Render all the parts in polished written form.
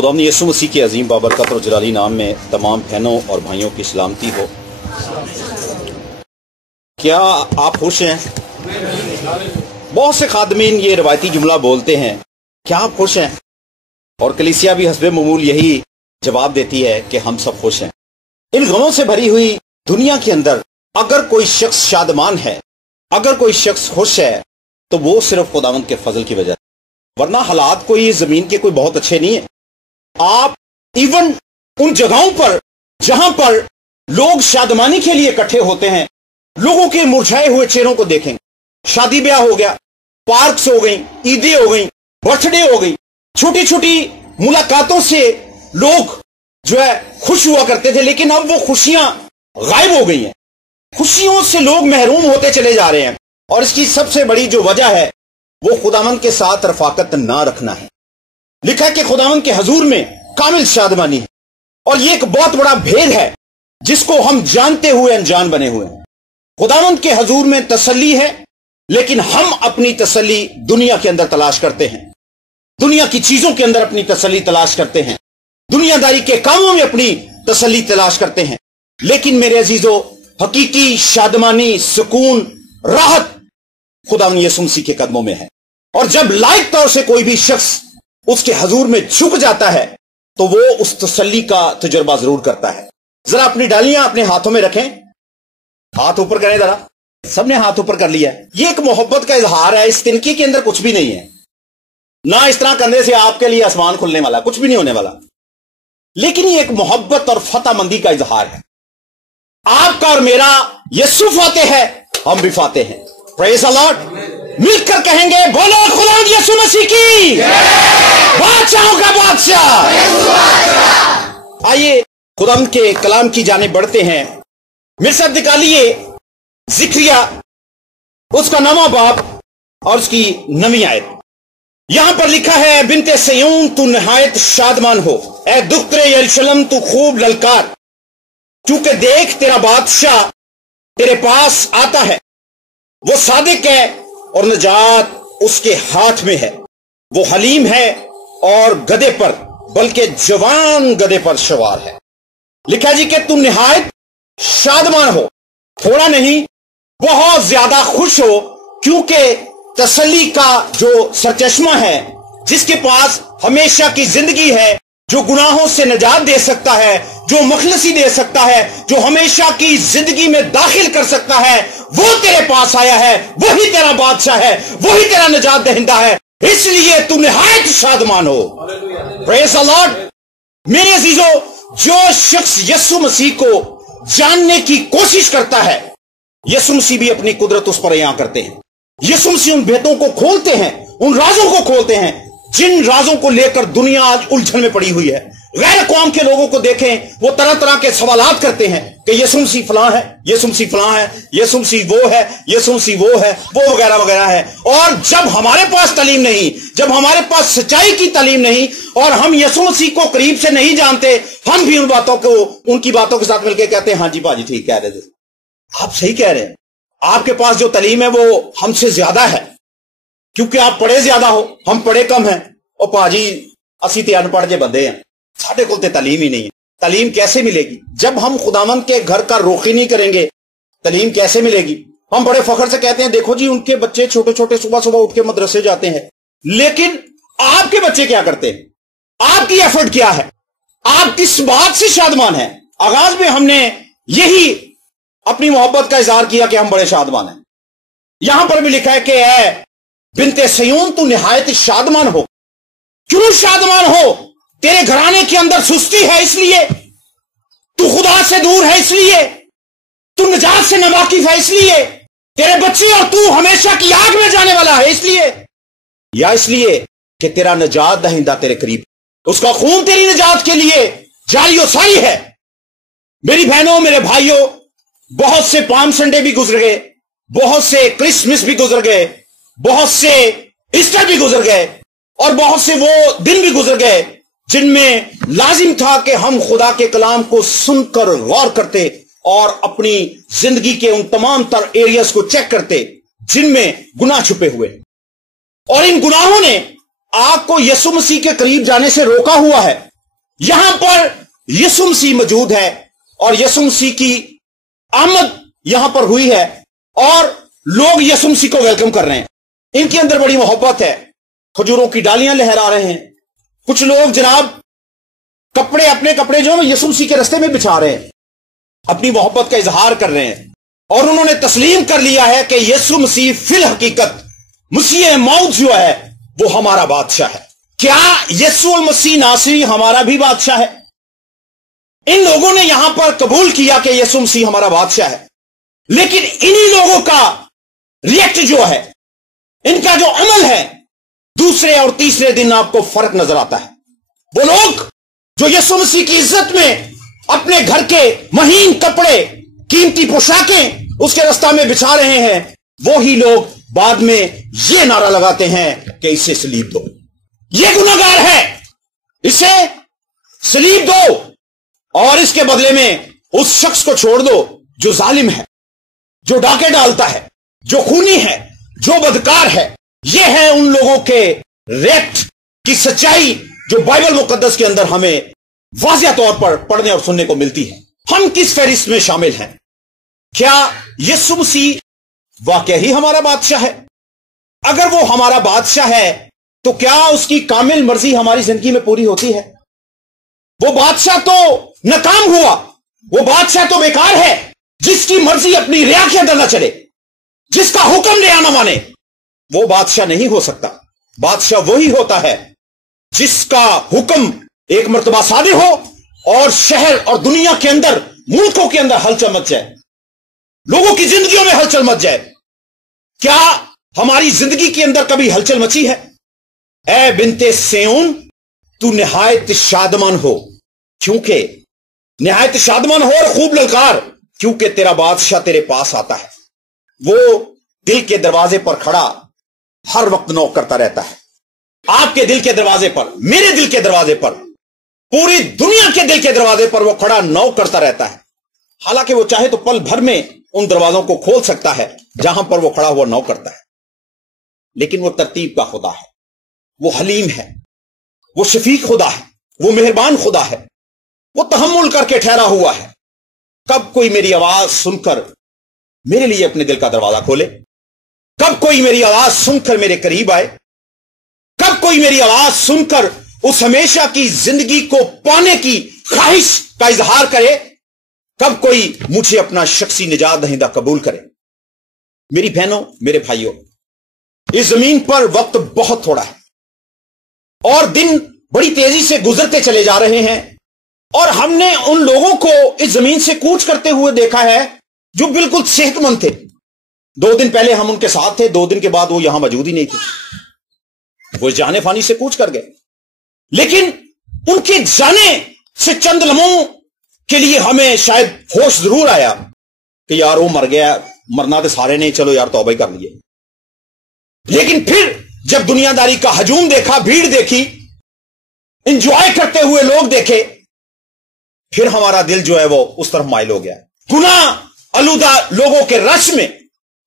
खुदावंद यीशु मसीह के अजीम बाबरकत और जलाली नाम में तमाम बहनों और भाइयों की सलामती हो। क्या आप खुश हैं? बहुत से खादमीन ये रवायती जुमला बोलते हैं, क्या आप खुश हैं? और कलीसिया भी हस्बे ममूल यही जवाब देती है कि हम सब खुश हैं। इन गमों से भरी हुई दुनिया के अंदर अगर कोई शख्स शादमान है, अगर कोई शख्स खुश है, तो वो सिर्फ खुदावंद के फजल की वजह, वरना हालात कोई जमीन के कोई बहुत अच्छे नहीं है। आप इवन उन जगहों पर जहां पर लोग शादमानी के लिए इकट्ठे होते हैं, लोगों के मुरझाए हुए चेहरों को देखें। शादी ब्याह हो गया, पार्क्स हो गई, ईदें हो गई, बर्थडे हो गई, छोटी छोटी मुलाकातों से लोग जो है खुश हुआ करते थे, लेकिन अब वो खुशियां गायब हो गई हैं। खुशियों से लोग महरूम होते चले जा रहे हैं, और इसकी सबसे बड़ी जो वजह है वो खुदावंद के साथ रफाकत ना रखना है। लिखा है कि खुदावंद के हजूर में कामिल शादमानी है, और ये एक बहुत बड़ा भेद है जिसको हम जानते हुए अनजान बने हुए हैं। खुदावंद के हजूर में तसल्ली है, लेकिन हम अपनी तसल्ली दुनिया के अंदर तलाश करते हैं, दुनिया की चीजों के अंदर अपनी तसल्ली तलाश करते हैं, दुनियादारी के कामों में अपनी तसल्ली तलाश करते हैं। लेकिन मेरे अजीजों, हकीकी शादमानी, सुकून, राहत खुदावंद यीशु मसीह के कदमों में है। और जब लायक तौर से कोई भी शख्स उसके हजूर में झुक जाता है, तो वो उस तसल्ली का तजुर्बा जरूर करता है। जरा अपनी डालियां अपने हाथों में रखें, हाथ ऊपर करें जरा। सबने हाथ ऊपर कर लिया। ये एक मोहब्बत का इजहार है। इस तिनकी के अंदर कुछ भी नहीं है, ना इस तरह करने से आपके लिए आसमान खुलने वाला, कुछ भी नहीं होने वाला। लेकिन ये एक मोहब्बत और फतहमंदी का इजहार है। आपका और मेरा यीशु फातेह है, हम भी फातेह हैं। Praise the Lord. मिलकर कहेंगे, बोलो खुदावंद यीशु मसीह की बादशाहों का बादशाह। आइए खुदावंद के कलाम की जानिब बढ़ते हैं। मेरे साथ निकालिए ज़िक्रिया उसका 9वां बाब और उसकी 9वीं आयत। यहां पर लिखा है, बिन्ते सयून तू नहायत शादमान हो, ए दुख्तरे यरूशलेम तू खूब ललकार, क्योंकि देख तेरा बादशाह तेरे पास आता है, वो सादिक है और नजात उसके हाथ में है। वो हलीम है और गधे पर, बल्कि जवान गधे पर सवार है। लिखा जी कि तू निहायत शादमान हो, थोड़ा नहीं बहुत ज्यादा खुश हो, क्योंकि तसल्ली का जो सरचश्मा है, जिसके पास हमेशा की जिंदगी है, जो गुनाहों से निजात दे सकता है, जो मुखलसी दे सकता है, जो हमेशा की जिंदगी में दाखिल कर सकता है, वो तेरे पास आया है। वही तेरा बादशाह है, वही तेरा निजात दहिंदा है, इसलिए तू निहायत शादमान हो। Praise the Lord. मेरे अजीजों, जो शख्स यीशु मसीह को जानने की कोशिश करता है, यीशु मसीह भी अपनी कुदरत उस पर अयां करते हैं। यीशु मसीह उन भेदों को खोलते हैं, उन राजों को खोलते हैं, जिन राजों को लेकर दुनिया आज उलझन में पड़ी हुई है। गैर कौम के लोगों को देखें, वो तरह तरह के सवालात करते हैं कि यीशु मसीह फलां है, यीशु मसीह फलां है, यीशु मसीह वो है, यीशु मसीह वो है, वो वगैरह वगैरह है। और जब हमारे पास तालीम नहीं, जब हमारे पास सच्चाई की तालीम नहीं, और हम यीशु मसीह को करीब से नहीं जानते, हम भी उनकी बातों के साथ मिलकर कहते हैं, हाँ जी भाजी ठीक कह रहे थे, आप सही कह रहे हैं, आपके पास जो तालीम है वो हमसे ज्यादा है, क्योंकि आप पढ़े ज्यादा हो, हम पढ़े कम हैं। और भाजी असी ते अनपढ़ जे बंदे हैं, साढ़े को तालीम ही नहीं है। तालीम कैसे मिलेगी जब हम खुदावंद के घर का रुख ही नहीं करेंगे? तालीम कैसे मिलेगी? हम बड़े फख्र से कहते हैं, देखो जी उनके बच्चे छोटे छोटे सुबह सुबह उठ के मदरसे जाते हैं, लेकिन आपके बच्चे क्या करते हैं? आपकी एफर्ट क्या है? आप किस बात से शादमान हैं? आगाज में हमने यही अपनी मोहब्बत का इजहार किया कि हम बड़े शादमान हैं। यहां पर भी लिखा है कि है बिन्ते सयून तू निहायत शादमान हो। क्यों शादमान हो? तेरे घराने के अंदर सुस्ती है, इसलिए तू खुदा से दूर है, इसलिए तू निजात से नावाकिफ है, इसलिए तेरे बच्चे और तू हमेशा की आग में जाने वाला है, इसलिए, या इसलिए कि तेरा निजात दहिंदा तेरे करीब, उसका खून तेरी निजात के लिए जारी और सारी है। मेरी बहनों, मेरे भाइयों, बहुत से पाम संडे भी गुजर गए, बहुत से क्रिसमस भी गुजर गए, बहुत से ईस्टर भी गुजर गए, और बहुत से वो दिन भी गुजर गए जिनमें लाजिम था कि हम खुदा के कलाम को सुनकर गौर करते और अपनी जिंदगी के उन तमाम तर एरियाज को चेक करते जिनमें गुनाह छुपे हुए। और इन गुनाहों ने आपको यीशु मसीह के करीब जाने से रोका हुआ है। यहां पर यीशु मसीह मौजूद है और यीशु मसीह की आमद यहां पर हुई है और लोग यीशु मसीह को वेलकम कर रहे हैं। इनके अंदर बड़ी मोहब्बत है, खजूरों की डालियां लहरा रहे हैं। कुछ लोग जनाब अपने कपड़े जो यीशु मसीह के रास्ते में बिछा रहे हैं, अपनी मोहब्बत का इजहार कर रहे हैं और उन्होंने तस्लीम कर लिया है कि यीशु मसीह फिल हकीकत मसीह मौत जो है वो हमारा बादशाह है। क्या यीशु मसीह नासरी हमारा भी बादशाह है? इन लोगों ने यहां पर कबूल किया कि यीशु मसीह हमारा बादशाह है, लेकिन इन्हीं लोगों का रिएक्ट जो है, इनका जो अमल है, दूसरे और तीसरे दिन आपको फर्क नजर आता है। वो लोग जो यीशु मसीह की इज्जत में अपने घर के महीन कपड़े, कीमती पोशाकें उसके रास्ता में बिछा रहे हैं, वो ही लोग बाद में ये नारा लगाते हैं कि इसे सलीब दो, ये गुनाहगार है, इसे सलीब दो और इसके बदले में उस शख्स को छोड़ दो जो जालिम है, जो डाके डालता है, जो खूनी है, जो बदकार है। ये है उन लोगों के रेक्ट की सच्चाई जो बाइबल मुकद्दस के अंदर हमें वाज़िह तौर पर पढ़ने और सुनने को मिलती है। हम किस फहरिस्त में शामिल हैं? क्या यीशु मसीह वाकई ही हमारा बादशाह है? अगर वो हमारा बादशाह है तो क्या उसकी कामिल मर्जी हमारी जिंदगी में पूरी होती है? वो बादशाह तो नाकाम हुआ, वो बादशाह तो बेकार है जिसकी मर्जी अपनी रिया के अंदर न चले, जिसका हुक्म रिया न माने। वो बादशाह नहीं हो सकता। बादशाह वही होता है जिसका हुक्म एक मर्तबा सादिर हो और शहर और दुनिया के अंदर, मुल्कों के अंदर हलचल मच जाए, लोगों की जिंदगियों में हलचल मच जाए। क्या हमारी जिंदगी के अंदर कभी हलचल मची है? ऐ बिनते सेऊन, तू निहायत शादमान हो, क्योंकि निहायत शादमान हो और खूब ललकार, क्योंकि तेरा बादशाह तेरे पास आता है। वो दिल के दरवाजे पर खड़ा हर वक्त नॉक करता रहता है। आपके दिल के दरवाजे पर, मेरे दिल के दरवाजे पर, पूरी दुनिया के दिल के दरवाजे पर वो खड़ा नॉक करता रहता है। हालांकि वो चाहे तो पल भर में उन दरवाजों को खोल सकता है जहां पर वो खड़ा हुआ नॉक करता है, लेकिन वो तरतीब का खुदा है, वो हलीम है, वो शफीक खुदा है, वो मेहरबान खुदा है, वो तहम्मुल करके ठहरा हुआ है। कब कोई मेरी आवाज सुनकर मेरे लिए अपने दिल का दरवाजा खोले, कब कोई मेरी आवाज सुनकर मेरे करीब आए, कब कोई मेरी आवाज सुनकर उस हमेशा की जिंदगी को पाने की ख्वाहिश का इजहार करे, कब कोई मुझे अपना शख्सी निजात दहिंदा कबूल करे। मेरी बहनों, मेरे भाइयों, इस जमीन पर वक्त बहुत थोड़ा है और दिन बड़ी तेजी से गुजरते चले जा रहे हैं और हमने उन लोगों को इस जमीन से कूच करते हुए देखा है जो बिल्कुल सेहतमंद थे। 2 दिन पहले हम उनके साथ थे, 2 दिन के बाद वो यहां मौजूद ही नहीं थे, वो जाने फानी से कूच कर गए। लेकिन उनके जाने से चंद लम्हों के लिए हमें शायद होश जरूर आया कि यार वो मर गया, मरना तो सारे नहीं, चलो यार तौबा ही कर लिए। लेकिन फिर जब दुनियादारी का हजूम देखा, भीड़ देखी, एंजॉय करते हुए लोग देखे, फिर हमारा दिल जो है वो उस तरफ माइल हो गया। गुनाह आलूदा लोगों के रश में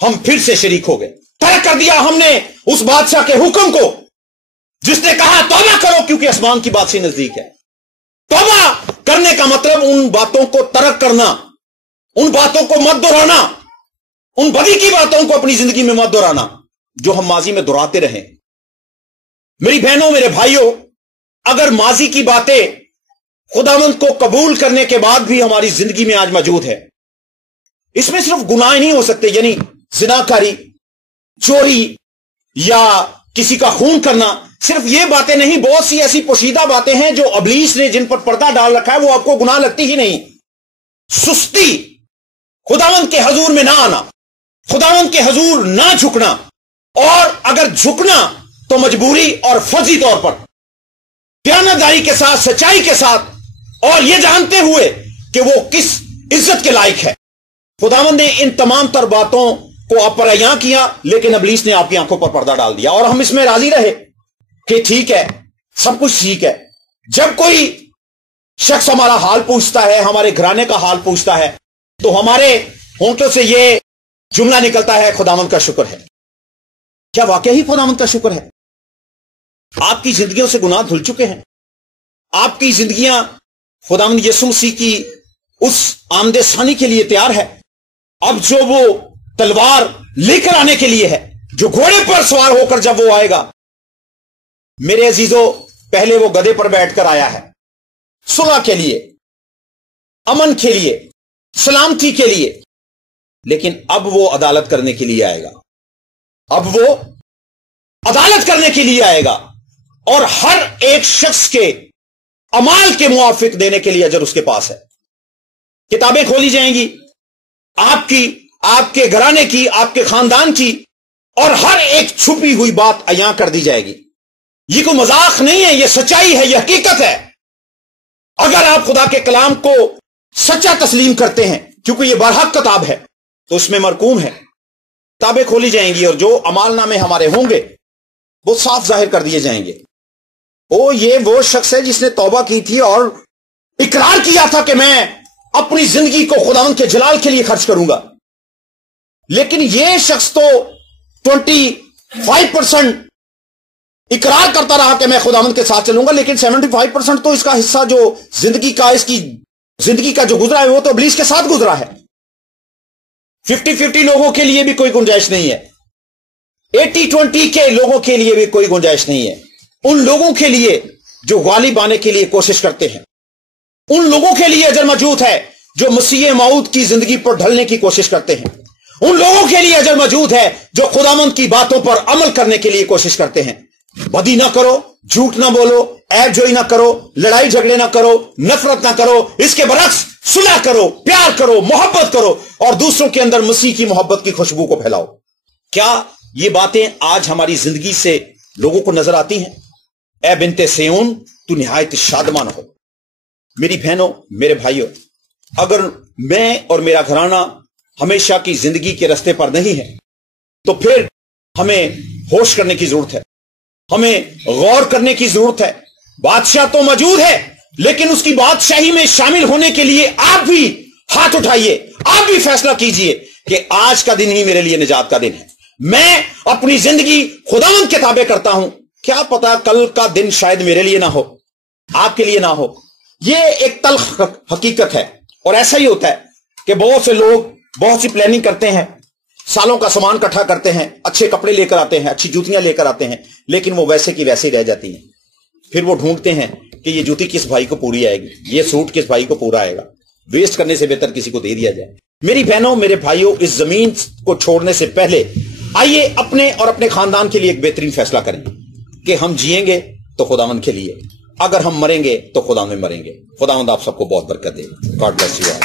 हम फिर से शरीक हो गए। तर्क कर दिया हमने उस बादशाह के हुक्म को जिसने कहा तौबा करो क्योंकि आसमान की बादशाही नजदीक है। तौबा करने का मतलब उन बातों को तर्क करना, उन बातों को मत दोहराना, उन बदी की बातों को अपनी जिंदगी में मत दोहराना जो हम माजी में दोहराते रहे। मेरी बहनों, मेरे भाइयों, अगर माजी की बातें खुदावंद को कबूल करने के बाद भी हमारी जिंदगी में आज मौजूद है, इसमें सिर्फ गुनाह नहीं हो सकते, यानी जिनाकारी, चोरी या किसी का खून करना, सिर्फ ये बातें नहीं, बहुत सी ऐसी पोशीदा बातें हैं जो अबलीस ने जिन पर पर्दा डाल रखा है, वो आपको गुनाह लगती ही नहीं। सुस्ती, खुदावंद के हजूर में ना आना, खुदावंद के हजूर ना झुकना, और अगर झुकना तो मजबूरी और फर्जी तौर पर, बयानदारी के साथ, सच्चाई के साथ, और यह जानते हुए कि वो किस इज्जत के लायक है। खुदावंद ने इन तमाम तर बातों को आप पर अयां किया, लेकिन इब्लीस ने आपकी आंखों पर पर्दा डाल दिया और हम इसमें राजी रहे कि ठीक है, सब कुछ ठीक है। जब कोई शख्स हमारा हाल पूछता है, हमारे घराने का हाल पूछता है, तो हमारे होंठों से यह जुमला निकलता है, खुदावंद का शुक्र है। क्या वाकई ही खुदावंद का शुक्र है? आपकी जिंदगियों से गुनाह धुल चुके हैं, आपकी जिंदगियां खुदावंद यीशु मसीह की उस आमदे सानी के लिए तैयार है। अब जो वो तलवार लेकर आने के लिए है, जो घोड़े पर सवार होकर जब वो आएगा, मेरे अजीजों, पहले वो गधे पर बैठकर आया है सुलह के लिए, अमन के लिए, सलामती के लिए, लेकिन अब वो अदालत करने के लिए आएगा। अब वो अदालत करने के लिए आएगा और हर एक शख्स के अमाल के मुआफिक देने के लिए अजर उसके पास है। किताबें खोली जाएंगी आपकी, आपके घराने की, आपके खानदान की, और हर एक छुपी हुई बात अयां कर दी जाएगी। ये कोई मजाक नहीं है, ये सच्चाई है, ये हकीकत है। अगर आप खुदा के कलाम को सच्चा तस्लीम करते हैं, क्योंकि ये बरहक किताब है, तो उसमें मरकूम है। किताबें खोली जाएंगी और जो अमाल नामे हमारे होंगे वो साफ जाहिर कर दिए जाएंगे। ये वो शख्स है जिसने तौबा की थी और इकरार किया था कि मैं अपनी जिंदगी को खुदावंद के जलाल के लिए खर्च करूंगा, लेकिन ये शख्स तो 25% इकरार करता रहा कि मैं खुदावंद के साथ चलूंगा, लेकिन 75% तो इसका हिस्सा जो जिंदगी का, इसकी जिंदगी का जो गुजरा है, वो तो इब्लीस के साथ गुजरा है। 50-50 लोगों के लिए भी कोई गुंजाइश नहीं है, 80-20 के लोगों के लिए भी कोई गुंजाइश नहीं है। उन लोगों के लिए जो गालिब आने के लिए कोशिश करते हैं, उन लोगों के लिए अजर मौजूद है जो मसीह मौत की जिंदगी पर ढलने की कोशिश करते हैं। उन लोगों के लिए अजर मौजूद है जो खुदावंद की बातों पर अमल करने के लिए कोशिश करते हैं। बदी ना करो, झूठ ना बोलो, ऐब जोई ना करो, लड़ाई झगड़े ना करो, नफरत ना करो, इसके बरक्स सुलह करो, प्यार करो, मोहब्बत करो और दूसरों के अंदर मसीह की मोहब्बत की खुशबू को फैलाओ। क्या ये बातें आज हमारी जिंदगी से लोगों को नजर आती हैं? ए बिनते सियोन, तू निहायत शादमान हो। मेरी बहनों, मेरे भाइयों, अगर मैं और मेरा घराना हमेशा की जिंदगी के रास्ते पर नहीं है, तो फिर हमें होश करने की जरूरत है, हमें गौर करने की जरूरत है। बादशाह तो मौजूद है, लेकिन उसकी बादशाही में शामिल होने के लिए आप भी हाथ उठाइए, आप भी फैसला कीजिए कि आज का दिन ही मेरे लिए निजात का दिन है। मैं अपनी जिंदगी खुदावंद के ताबे करता हूं। क्या पता कल का दिन शायद मेरे लिए ना हो, आपके लिए ना हो। यह एक तल्ख हकीकत है। और ऐसा ही होता है कि बहुत से लोग बहुत सी प्लानिंग करते हैं, सालों का सामान इकट्ठा करते हैं, अच्छे कपड़े लेकर आते हैं, अच्छी जूतियां लेकर आते हैं, लेकिन वो वैसे की वैसे ही रह जाती हैं। फिर वो ढूंढते हैं कि ये जूती किस भाई को पूरी आएगी, ये सूट किस भाई को पूरा आएगा। वेस्ट करने से बेहतर किसी को दे दिया जाए। मेरी बहनों, मेरे भाइयों, इस जमीन को छोड़ने से पहले आइए अपने और अपने खानदान के लिए एक बेहतरीन फैसला करें कि हम जिएंगे तो खुदावंद के लिए, अगर हम मरेंगे तो खुदा में मरेंगे। खुदावंद आप सबको बहुत बरकत दे। God bless you all.